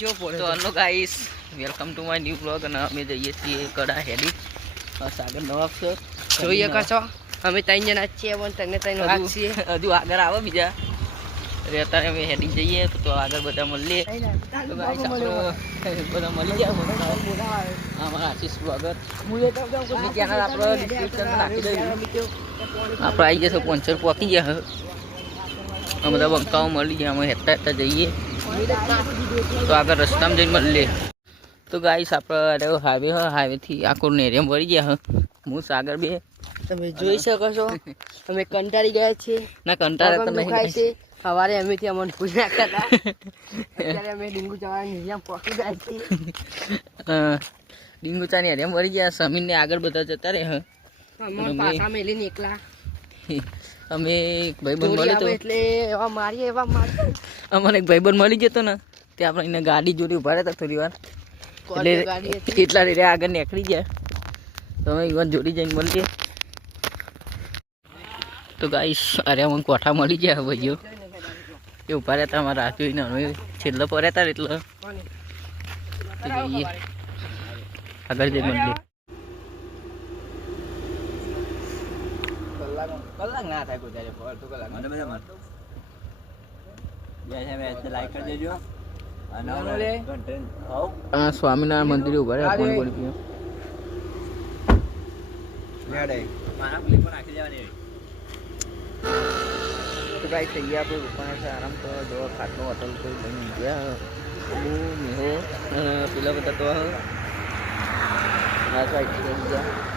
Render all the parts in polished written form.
જો તો hello guys, welcome to my new blog. અને અમે જઈએ છીએ કડા હેડી સાગર નવાબ સર. જોઈએ કશો અમે 3 જણા છીએ પણ તને 3 વાગ છીએ. હજુ આગળ આવે બીજા અત્યારે અમે હેડી જઈએ તો આગળ બધા મળીએ. તો ગાઈસ આપણે બધા મળી ગયા. અમારા આશીષ સ્વાગત ચેનલ આપણે ડિસ્ક્રિપ્શનમાં નાખી દઈએ. આપણે આવી જશે પંચર પોકી ગયા. અમે બધા બંકાઓ મળી ગયા. અમે હેઠતા હેઠતા જઈએ તો આગળ રસ્તામાં જઈને મળીએ. તો ગાઈસ આપણે હાઈવે થી આખો નેરિયમ વળી ગયા. હું સાગર બે તમે જોઈ શકો છો અમે કંટાળી ગયા છીએ. ના કંટાળા તો નહીં છે. સવારે અમે થી અમને પૂછ નાખતા હતા. અત્યારે અમે ડીંગુ ચવા નેરિયમ પહોંચી ગયા છીએ. ડીંગુ ચા નેરિયમ વળી ગયા. સમીર ને આગળ બધા જતા રહે. પાછા મેલીને એકલા અમે એક ભાઈબંધ મળી તો એટલે એવા મારીએ અમને એક ભાઈબંધ મળી જતો ને તે આપણે એને ગાડી જોડી ઉભા રહેતા થોડી વાર એટલે એટલા રે આગળ નીકળી ગયા. તો અમે ઈવન જોડી જઈને મળીએ. તો ગાઈસ અરે અમને કોઠા મળી ગયા ભાઈઓ એ ઉભા રહેતા અમારા રાહ જોઈને. અમે છેલ્લો પર રહેતા એટલે જઈએ આગળ જઈને મળીએ. કલાક ના થાય કોઈ ત્યારે તો કલાક મને બધા મારતો લાઈક કરી દેજો. સ્વામિનારાયણ મંદિર ઉભા રહ્યા. કોણ કોણ પીઓ તો ગાઈસ થઈ ગયા આપણે રૂપાણા છે. આરામ કરો જો ખાટલો હોટલ કોઈ બની ગયા. હું મેહો પેલા બધા તો ના સાઈડ ગયા.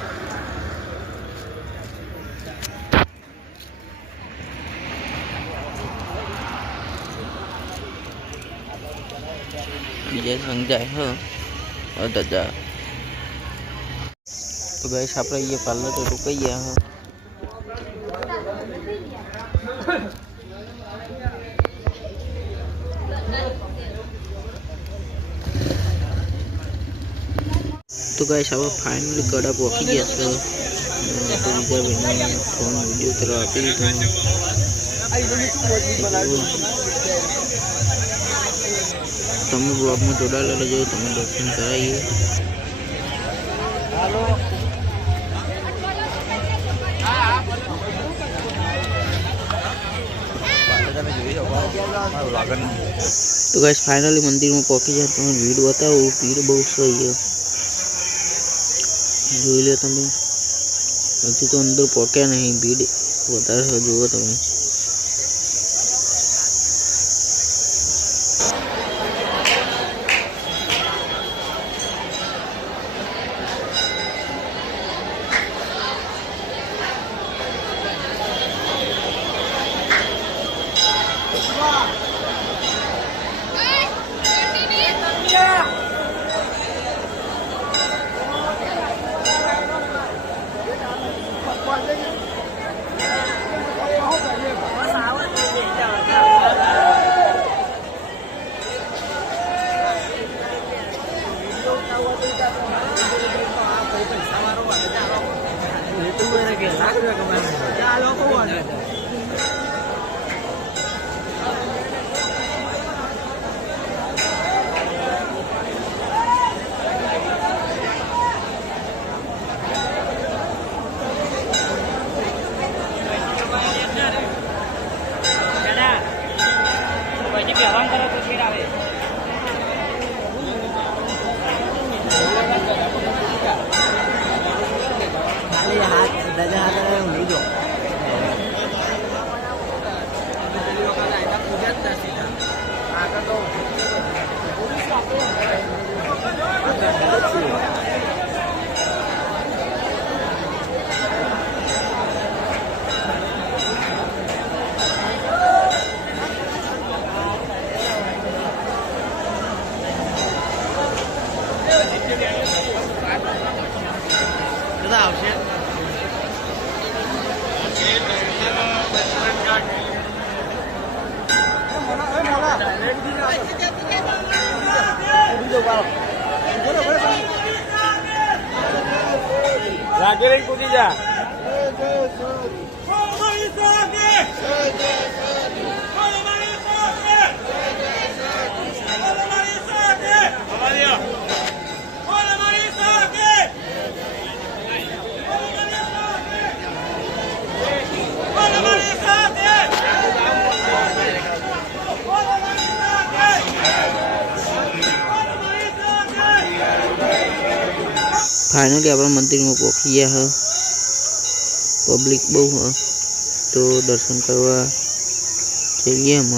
બીજા સંગ જાય દાદા. તો ગાઈસ આપણે અહીંયા પાર્લર તો રોકાઈ ગયા. તો ગાઈસ આપણે ફાઇનલી કડા પહોંચી ગયા છે. તો બીજા ભાઈને ફોન વિડીયો તરફ આપી દીધો. તમે બ્લોગમાં જોડાયેલા રહેજો. તમે દર્શન કરાવીએ. તો ગાઈસ ફાઇનલી મંદિરમાં પહોંચી જાય. તમે ભીડ બતાવો. ભીડ બહુ છે. જોઈ લો તમે. હજુ તો અંદર પહોંચ્યા નહીં. ભીડ વધારે જુઓ તમે. રાગેલી કૂદી જા. फाइनली अपना मंदिर में पहुंची गया है। पब्लिक बहु है तो दर्शन करवा चलिए हम।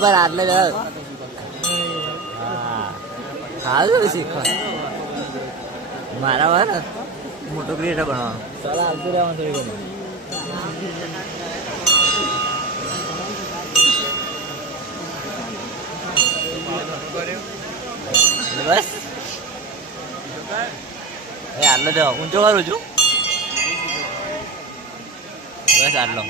पर आटले સારું શીખવા મારા વાર મોટો ક્રિએટર બનાવવાનો ચાલો આવતું રહેવાનું થોડી બસ એ આટલો જ ઊંચો કરું છું બસ આટલો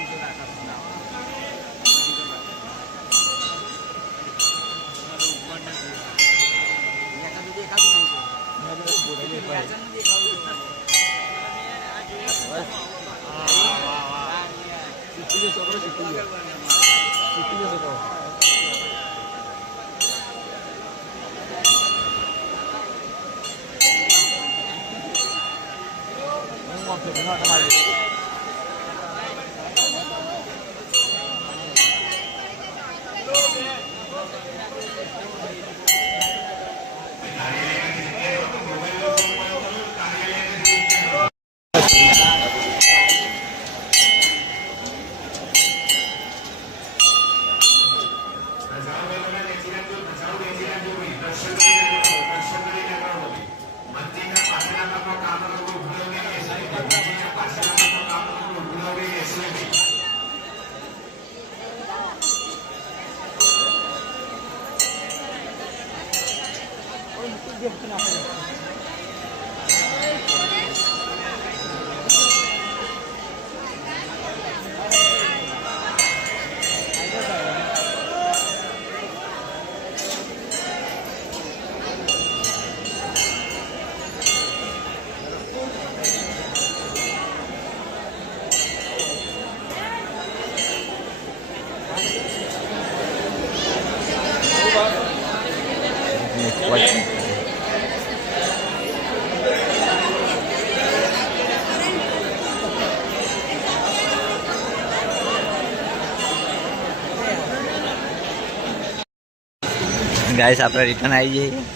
ગાઈસ આપણે રિટર્ન આવી જઈએ.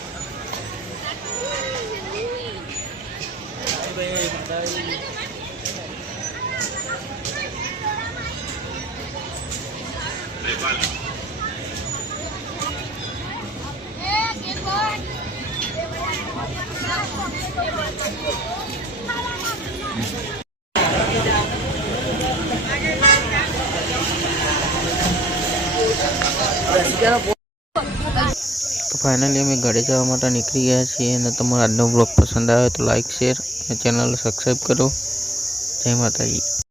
તો ફાઇનલી અમે ઘરે જવા માટે નીકળી ગયા છીએ અને તમારો આજનો બ્લોગ પસંદ આવે તો લાઈક શેર અને ચેનલ સબસ્ક્રાઈબ કરો. જય માતાજી.